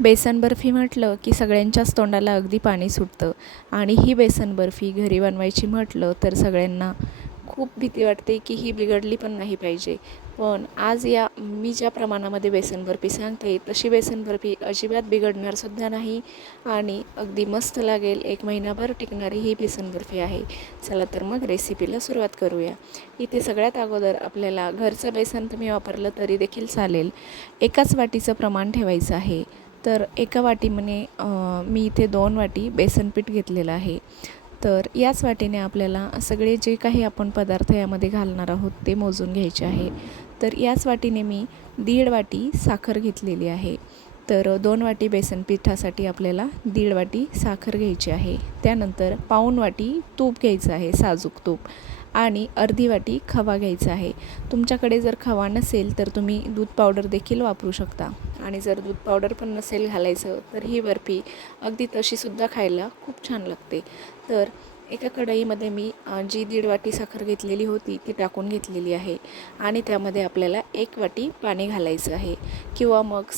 बेसन बर्फी म्हटलं की सगळ्यांच्याच तोंडाला अगदी पाणी सुटतं आणि ही बेसन बर्फी घरी बनवायची म्हटलं तर सगळ्यांना खूप भीती वाटते की ही बिघडली पण नाही पाहिजे. पण आज मी ज्या प्रमाणामध्ये बेसन बर्फी सांगते तशी बेसन बर्फी अजिबात बिघडणारसुद्धा नाही आणि अगदी मस्त लागेल. 1 महिनाभर टिकणारी ही बेसन बर्फी आहे. चला तर मग रेसिपीला सुरुवात करूया. इथे सगळ्यात अगोदर आपल्याला घरचं बेसन तुम्ही वापरलं तरी देखील चालेल. एकाच वाटीचं प्रमाण ठेवायचं आहे. तर एका वाटीमध्ये मी इथे 2 वाटी बेसन पीठ घेतलेलं आहे. तर याच वाटीने आपल्याला सगळे जे काही आपण पदार्थ यामध्ये घालणार आहोत ते मोजून घ्यायचे आहे. तर याच वाटीने मी 1.5 वाटी साखर घेतलेली आहे. तर 2 वाटी बेसन पिठासाठी आपल्याला 1.5 वाटी साखर घ्यायची आहे. त्यानंतर पाऊण वाटी तूप घ्यायचं आहे, साजूक तूप, आणि अर्धी वाटी खवा घ्यायचा आहे. तुमच्याकडे जर खवा नसेल तर तुम्ही दूध पावडर देखील वापरू शकता. आणि जर दूध पावडर पण नसेल घालायचं तर ही बर्फी अगदी तशीसुद्धा खायला खूप छान लागते. तर एका कढईमध्ये मी जी 1.5 वाटी साखर घेतलेली होती ती टाकून घेतलेली आहे आणि त्यामध्ये आपल्याला 1 वाटी पाणी घालायचं आहे किंवा मग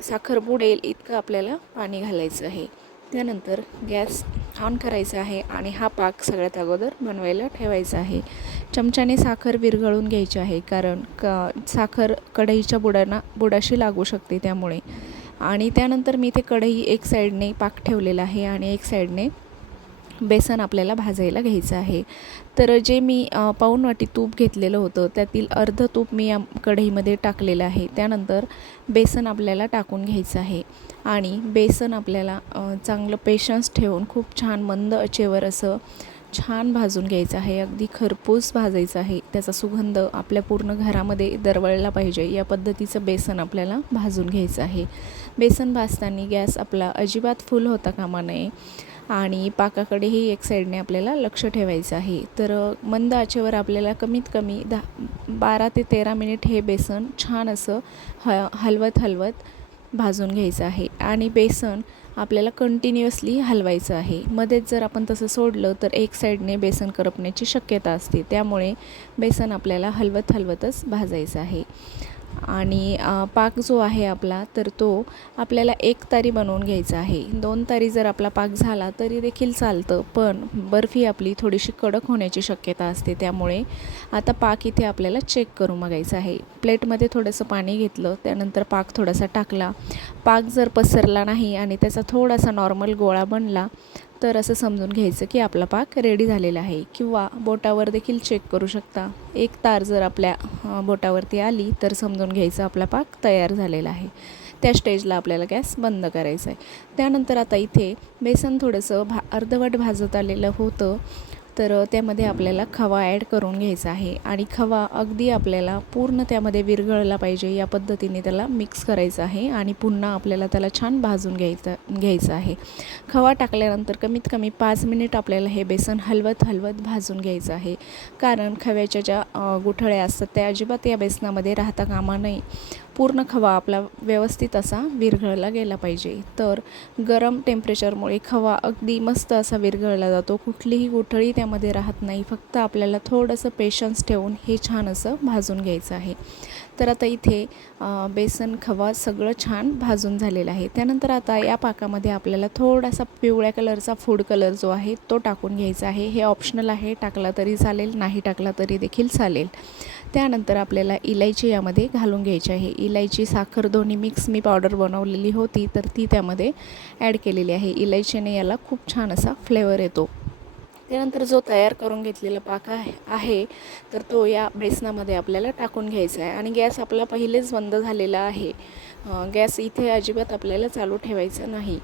साखर बुडेल इतकं आपल्याला पाणी घालायचं आहे. त्यानंतर गॅस ऑन करायचा आहे आणि हा पाक सगळ्यात अगोदर बनवायला ठेवायचा आहे. चमच्याने साखर विरघळून घ्यायची आहे कारण साखर कढईच्या बुडाशी लागू शकते त्यामुळे. आणि त्यानंतर मी इथे कढई एक साईडने पाक ठेवलेला आहे आणि एक साईडने बेसन आपल्याला भाजायला घ्यायचं आहे. तर जे मी पाऊण वाटी तूप घेतलेलं होतं त्यातील अर्धं तूप मी या कढईमध्ये टाकलेलं आहे. त्यानंतर बेसन आपल्याला टाकून घ्यायचं आहे आणि बेसन आपल्याला चांगलं पेशन्स ठेवून खूप छान मंद आचेवर असं छान भाजून घ्यायचं आहे. अगदी खरपूस भाजायचं आहे. त्याचा सुगंध आपल्या पूर्ण घरामध्ये दरवळला पाहिजे या पद्धतीचं बेसन आपल्याला भाजून घ्यायचं आहे. बेसन भाजताना गॅस आपला अजिबात फुल होता कामा नये आणि पाकाकडेही एक साईडने आपल्याला लक्ष ठेवायचं आहे. तर मंद आचेवर आपल्याला कमीत कमी 12 ते 13 मिनिट हे बेसन छान असं हलवत भाजून घ्यायचं आहे. आणि बेसन आपल्याला कंटिन्युअसली हलवायचं आहे. मध्येच जर आपण तसं सोडलं तर एक साईडने बेसन करपण्याची शक्यता असते. त्यामुळे बेसन आपल्याला हलवतच भाजायचं आहे. आणि पाक जो आहे आपला तर तो आपल्याला 1 तारी बनवून घ्यायचा आहे. 2 तारी जर आपला पाक झाला तरी देखील चालतं, पण बर्फी आपली थोडीशी कडक होण्याची शक्यता असते. त्यामुळे आता पाक इथे आपल्याला चेक करून बघायचं आहे. प्लेटमध्ये थोडंसं पाणी घेतलं, त्यानंतर पाक थोडासा टाकला. पाक जर पसरला नाही आणि त्याचा थोडासा नॉर्मल गोळा बनला तर असं समजून घ्यायचं की आपला पाक रेडी झालेला आहे. किंवा बोटावर देखील चेक करू शकता. 1 तार जर आपल्या बोटावरती आली तर समजून घ्यायचं आपला पाक तयार झालेला आहे. त्या स्टेजला आपल्याला गॅस बंद करायचा आहे. त्यानंतर आता इथे बेसन थोडंसं अर्धवट भाजत आलेलं होतं. तर त्यामध्ये आपल्याला खवा ॲड करून घ्यायचा आहे आणि खवा अगदी आपल्याला पूर्ण त्यामध्ये विरघळला पाहिजे या पद्धतीने त्याला मिक्स करायचं आहे आणि पुन्हा आपल्याला त्याला छान भाजून घ्यायचं आहे. खवा टाकल्यानंतर कमीत कमी 5 मिनिट आपल्याला हे बेसन हलवत भाजून घ्यायचं आहे. कारण खव्याच्या ज्या गुठळ्या असतात त्या अजिबात या बेसनामध्ये राहता कामा नये. पूर्ण खवा आपला व्यवस्थित असा विरघळला गेला पाहिजे. तर गरम टेम्परेचरमुळे खवा अगदी मस्त असा विरघळला जातो. कुठलीही गुठळी त्यामध्ये राहत नाही. फक्त आपल्याला थोडंसं पेशन्स ठेवून हे छान असं भाजून घ्यायचं आहे. तर आता इथे बेसन खवा सगळं छान भाजून झालेलं आहे. त्यानंतर आता या पाकामध्ये आपल्याला थोडासा पिवळ्या कलरचा फूड कलर जो आहे तो टाकून घ्यायचा आहे. हे ऑप्शनल आहे, टाकला तरी चालेल, नाही टाकला तरी देखील चालेल. त्यानंतर आपल्याला इलायची यामध्ये घालून घ्यायची आहे. इलायची, साखर दोन्ही मिक्स मी पावडर बनवलेली होती तर ती त्यामध्ये ॲड केलेली आहे. इलायचीने याला खूप छान असा फ्लेवर येतो. त्यानंतर जो तयार करून घेतलेला पाक आहे तर तो या बेसनामध्ये आपल्याला टाकून घ्यायचा आहे आणि गॅस आपला पहिलेच बंद झालेला आहे. गॅस इथे अजिबात आपल्याला चालू ठेवायचा नाही.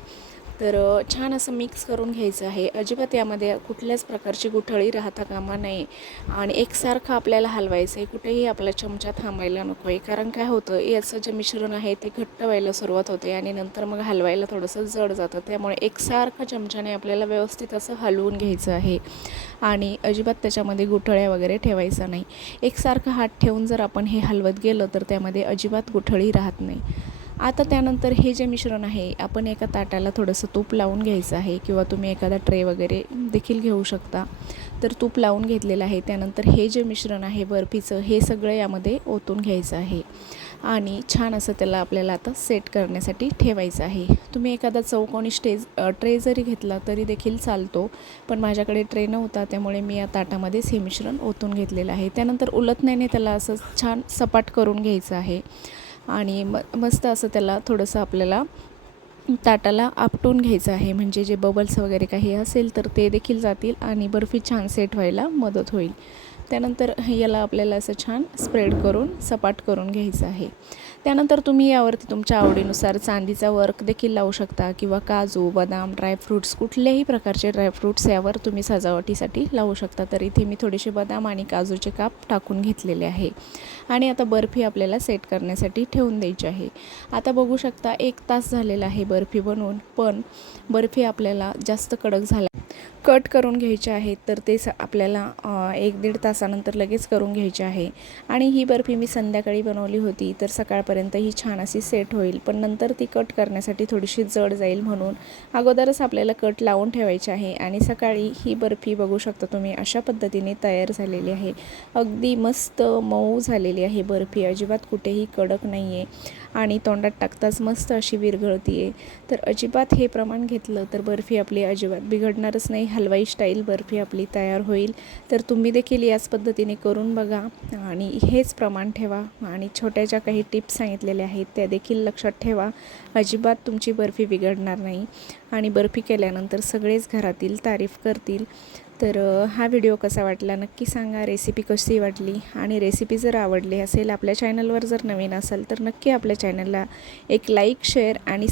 तर छान असं मिक्स करून घ्यायचं आहे. अजिबात यामध्ये कुठल्याच प्रकारची गुठळी राहता कामा नये आणि एकसारखं आपल्याला हलवायचं आहे. कुठेही आपला चमचा थांबायला नको आहे. कारण काय होतं, याचं जे मिश्रण आहे ते घट्ट व्हायला सुरुवात होते आणि नंतर मग हलवायला थोडंसं जड जातं. त्यामुळे एकसारखं चमच्याने आपल्याला व्यवस्थित असं हलवून घ्यायचं आहे आणि अजिबात त्याच्यामध्ये गुठळ्या वगैरे ठेवायचा नाही. एकसारखं हात ठेवून जर आपण हे हलवत गेलं तर त्यामध्ये अजिबात गुठळी राहत नाही. आता त्यानंतर हे जे मिश्रण आहे आपण एका ताटाला थोडंसं तूप लावून घ्यायचं आहे किंवा तुम्ही एखादा ट्रे वगैरे देखील घेऊ शकता. तर तूप लावून घेतलेलं आहे. त्यानंतर हे जे मिश्रण आहे बर्फीचं हे सगळं यामध्ये ओतून घ्यायचं आहे आणि छान असं त्याला आपल्याला आता सेट करण्यासाठी ठेवायचं आहे. तुम्ही एखादा चौकोनी ट्रे जरी घेतला तरी देखील चालतो, पण माझ्याकडे ट्रे नव्हता त्यामुळे मी या ताटामध्येच हे मिश्रण ओतून घेतलेलं आहे. त्यानंतर उलथण्याने त्याला असं छान सपाट करून घ्यायचं आहे आणि मस्त असं त्याला थोडंसं आपल्याला ताटाला आपटून घ्यायचं आहे, म्हणजे जे बबल्स वगैरे काही असेल तर ते देखील जातील आणि बर्फी छान सेट व्हायला मदत होईल. त्यानंतर याला आपल्याला असं छान स्प्रेड करून सपाट करून घ्यायचं आहे. त्यानंतर तुम्ही यावरती तुमच्या आवडीनुसार चांदीचा वर्क देखील लावू शकता किंवा काजू, बदाम, ड्रायफ्रूट्स कुठल्याही प्रकारचे ड्रायफ्रूट्स यावर तुम्ही सजावटीसाठी लावू शकता. तर इथे मी थोडेसे बदाम आणि काजूचे काप टाकून घेतलेले आहे आणि आता बर्फी आपल्याला सेट करण्यासाठी ठेवून द्यायची आहे. आता बघू शकता 1 तास झालेला आहे बर्फी बनवून, पण बर्फी आपल्याला जास्त कडक झाला कट करून घ्यायचे आहेत तर ते आपल्याला 1-1.5 तासानंतर लगेच करून घ्यायचे आहे. आणि ही बर्फी मी संध्याकाळी बनवली होती तर सकाळपर्यंत ही छान अशी सेट होईल, पण नंतर ती कट करण्यासाठी थोडीशी जड जाईल म्हणून अगोदरच आपल्याला कट लावून ठेवायचे आहे. आणि सकाळी ही बर्फी बघू शकता तुम्ही अशा पद्धतीने तयार झालेली आहे. अगदी मस्त मऊ झालेली आहे बर्फी, अजिबात कुठेही कडक नाही आहे आणि तोंडात टाकताच मस्त अशी विरघळती आहे. तर अजिबात हे प्रमाण घेतलं तर बर्फी आपली अजिबात बिघडणारच नाही, हलवाई स्टाईल बर्फी आपली तयार होईल. तर तुम्ही देखील याच पद्धतीने करून बघा आणि हेच प्रमाण ठेवा आणि छोट्या ज्या काही टिप्स सांगितलेल्या आहेत त्या देखील लक्षात ठेवा. अजिबात तुमची बर्फी बिघडणार नाही आणि बर्फी केल्यानंतर सगळेच घरातील तारीफ करतील. तर हा व्हिडिओ कसा वाटला नक्की सांगा, रेसिपी कशी वाटली आणि रेसिपी जर आवडली असेल, आपल्या चॅनलवर जर नवीन असाल तर नक्की आपल्या चॅनलला एक लाईक, शेअर आणि